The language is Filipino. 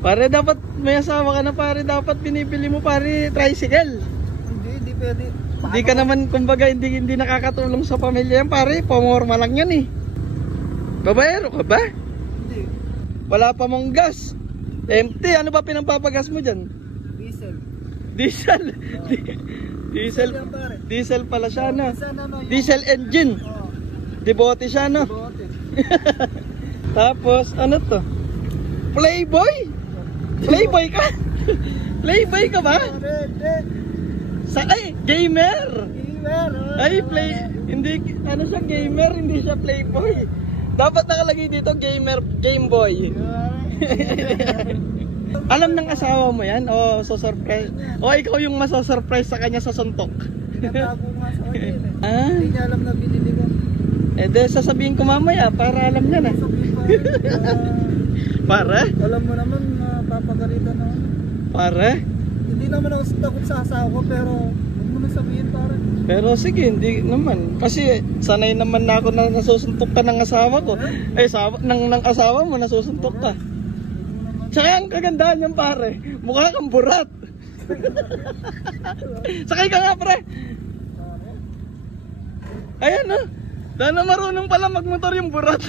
Pare, dapat may asawa ka na pare. Dapat binibili mo pare tricycle. Hindi pwede. Hindi ka naman, kumbaga, hindi nakakatulong sa pamilya yan pare. Pamorma lang yan eh. Babayero ka ba? Hindi. Wala pa mong gas. Empty. Ano ba pinampapagas mo dyan? Diesel. Diesel. Diesel. Yan, pare. Diesel pala siya no. Minsan ano, yung... Diesel engine. Oo. Debote siya no. Bote. Tapos ano to? Playboy? Playboy ka? Playboy ka ba? Hindi. Ay, gamer. Gamer. Ay, hindi, ano siya, gamer, hindi siya playboy. Dapat nakalagay dito, gamer, gameboy. Alam ng asawa mo yan? O, so-surprise? O, ikaw yung maso-surprise sa kanya sa suntok? Tinatago nga sa kanya yun eh. Ah, Hindi niya alam na binili ko. eh de, sasabihin ko mamaya para alam niya na. Sabihin pa, Para? alam mo naman, papagalitan ako. Para? Hindi naman ako takot sa asawa ko, pero huwag mo na sabihin pare. Pero sige, hindi naman. Kasi sanay naman na ako na nasusuntok ka ng asawa ko. Eh, ng asawa mo, nasusuntok ka. Tsaka ang kagandahan niyan pare, mukha kang burat. Sakay ka nga pre. Ayan oh. Dahil marunong pala magmotor yung burat.